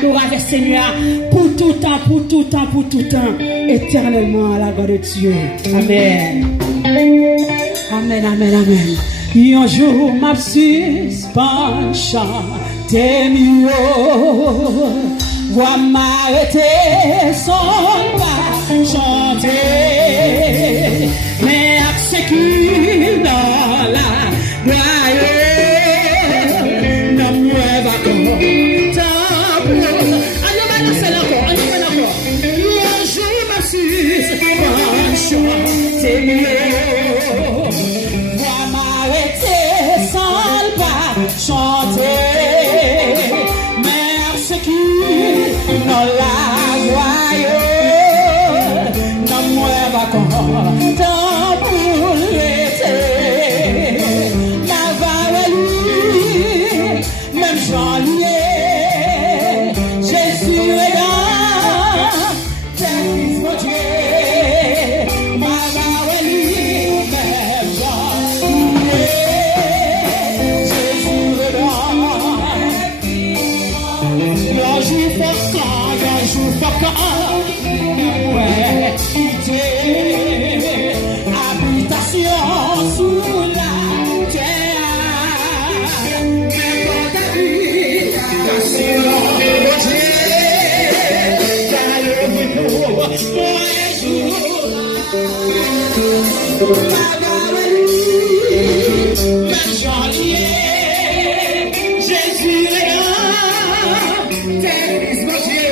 adorateur Seigneur, pour tout temps, pour tout temps, pour tout temps, éternellement à la gloire de Dieu. Amen. Amen, amen, amen. Un jour m'a suspend chanter mieux. Vois m'arrêter sans pas chanter. Mais accès dans la gloire. Non, moi va comme un jour m'a suspend chanter mieux. Chanter, merci qui dans la joie, non moi va content pour l'été, ma valérie, même janvier, Jésus est là, t'es fils mon Dieu, ma valérie, même janvier. Ouais, habitation sous la terre, n'importe habitation, car le jour, même janvier, Jésus est là, t'es fils mon Dieu.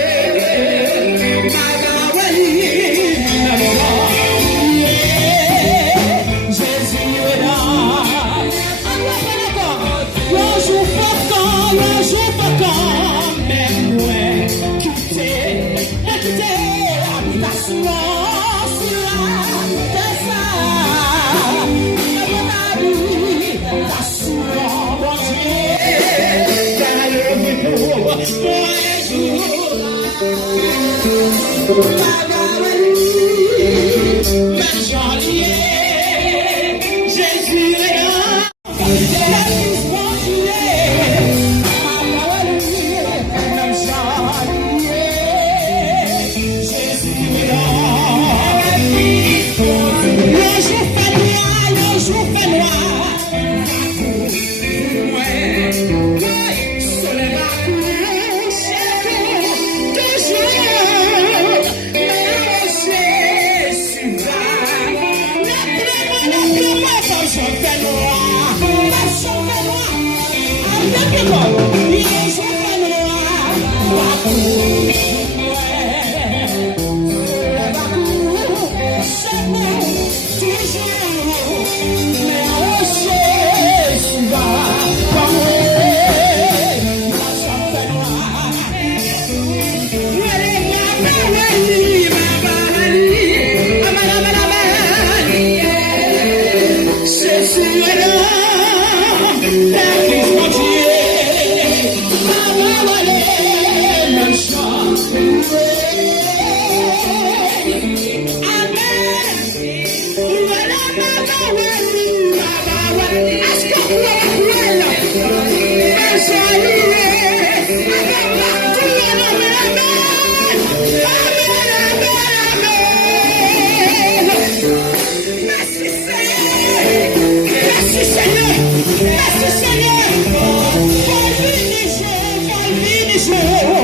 Yeah.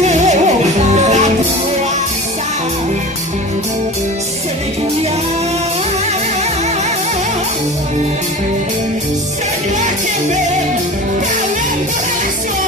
jour, la grâce, c'est régulier. Seigneur qui veut, préparation,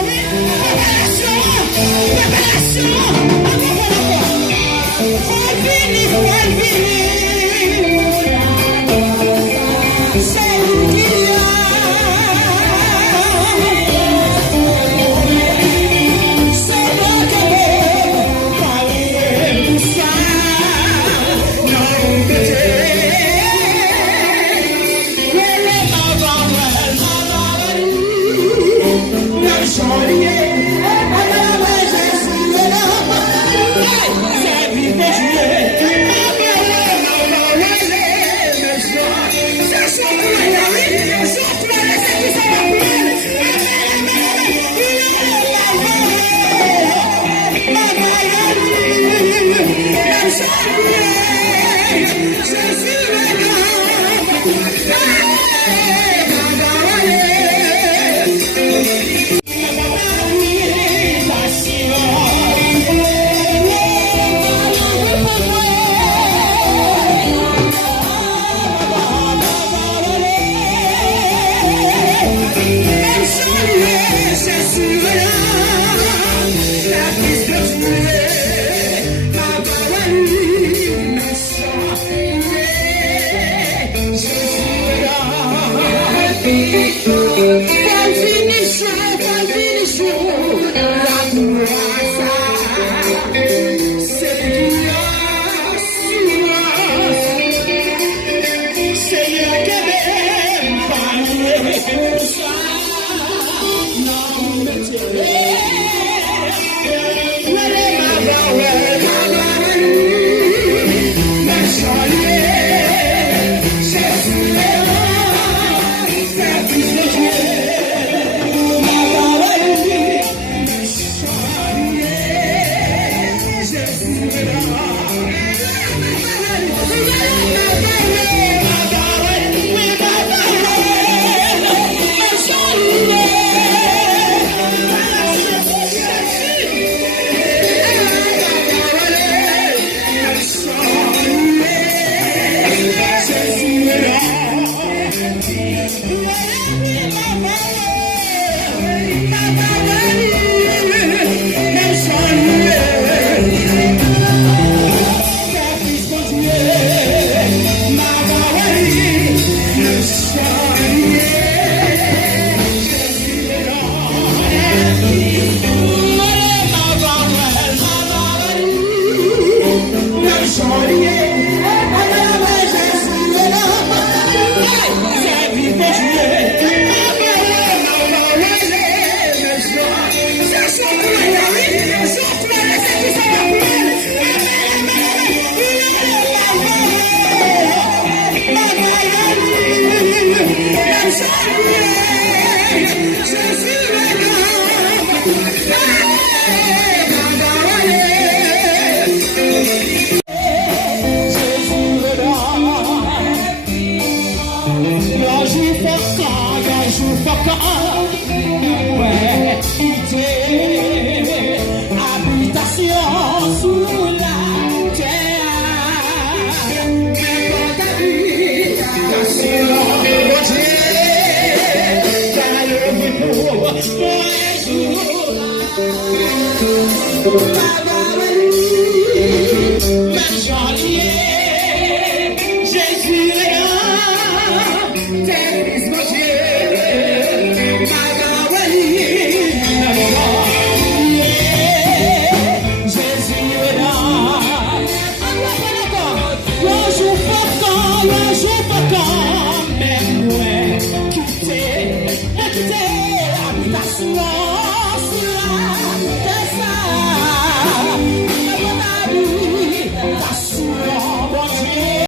That's